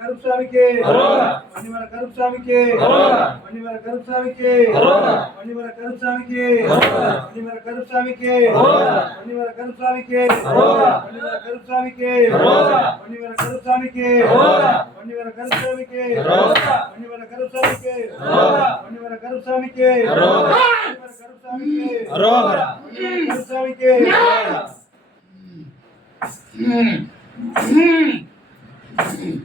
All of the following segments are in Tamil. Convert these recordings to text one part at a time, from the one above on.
கருப்பு சாமிக்கு மணிமர கருப்பு சாமிக்கு மணிமர கருப்பு சாமிக்கு மணிமர கருப்பு சாமிக்கு மணிமர கருப்பு சாமிக்கு மணிமர கருப்பு சாமிக்கு மணிமர கருப்பு சாமிக்கு மணிமர கருப்பு சாமிக்கு மணிமர கருப்பு சாமிக்கு மணிமர கருப்பு சாமிக்கு மணிமர கருப்பு சாமிக்கு மணிமர கருப்பு சாமிக்கு மணிமர கருப்பு சாமிக்கு Mm-hmm.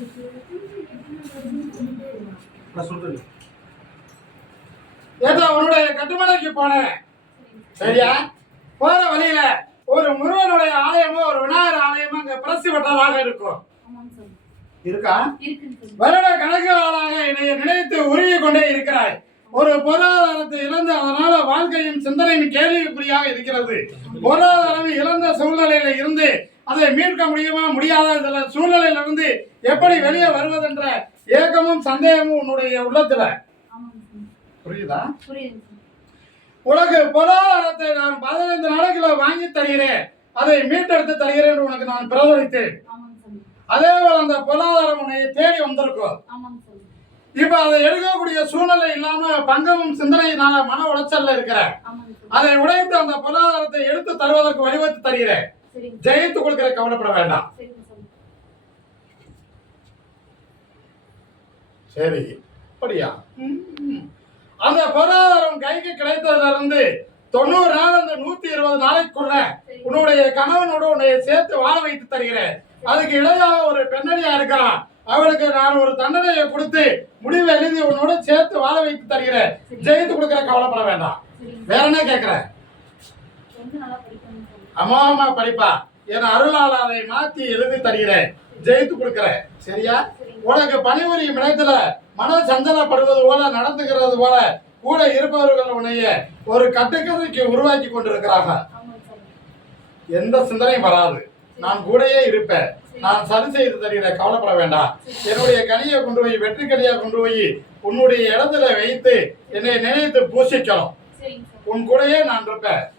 கட்டுமலைக்கு போன சரியா போற வழியில ஒரு முருகனுடைய ஆலயமும் ஒரு விநாயகர் ஆலயமும் பிரசி பெற்றதாக இருக்கும் இருக்கா வருட கணக்காளராக என்னை நினைத்து உருகி கொண்டே இருக்கிறாய் ஒரு பொருளாதாரத்தை இழந்து அதனால வாழ்க்கையின் சிந்தனையின் கேள்விக்குரியாக இருக்கிறது பொருளாதாரம் இழந்த சூழ்நிலையில இருந்து அதை மீட்க முடியுமா முடியாத சூழ்நிலையிலிருந்து எப்படி வெளியே வருவது என்ற ஏக்கமும் சந்தேகமும் உன்னுடைய உள்ளத்துல புரியுதா உனக்கு பொருளாதாரத்தை நான் பதினைந்து நாடுகள வாங்கி தருகிறேன் அதை மீட்டெடுத்து தருகிறேன் உனக்கு நான் பிரதலித்தேன் அதே போல அந்த பொருளாதாரம் உன்னை தேடி வந்திருக்கோம் இப்ப அதை எடுக்கக்கூடிய சூழ்நிலை இல்லாம பங்கமும் சிந்தனையினால மன உளைச்சல்ல இருக்கிற அதை உடைத்து அந்த பொருளாதாரத்தை எடுத்து தருவதற்கு வழிவகுத்து தருகிறேன் ஜெயித்துக் கொள்கிற கவனப்பட வேண்டாம் சரி அப்படியா அந்த பொருளாதாரம் கைக்கு கிடைத்ததுல இருந்து தொண்ணூறு நாள் அந்த நூத்தி இருபது நாளைக்குள்ள உன்னுடைய கணவனோட உன்னை சேர்த்து வாழ வைத்து தருகிறேன் அதுக்கு இளையா ஒரு பெண்ணடியா இருக்கிறான் அவளுக்கு நான் ஒரு தண்டனையை கொடுத்து முடிவு எழுதி உன்னோட சேர்த்து வாழ வைத்து தருகிறேன் ஜெயித்து கொடுக்கற கவலைப்பட வேண்டாம் வேற என்ன கேக்குறேன் அமோகமா படிப்பா என் அருளாளரை மாத்தி எழுதி தருகிறேன் ஜெயித்து கொடுக்கிறேன் சரியா உனக்கு பணிபுரியும் இடத்துல மன சஞ்சலப்படுவது போல நடந்துகிறது போல கூட இருப்பவர்கள் உனைய ஒரு கட்டுக்கதைக்கு உருவாக்கி கொண்டிருக்கிறாங்க எந்த சிந்தனையும் வராது நான் கூடையே இருப்பேன் நான் சரி செய்து தருகிறேன் கவலைப்பட வேண்டாம் என்னுடைய கனியை கொண்டு போய் வெற்றி கனியா கொண்டு போய் உன்னுடைய இடத்துல வைத்து என்னை நினைத்து பூசிக்கணும் உன் கூடையே நான் இருப்பேன்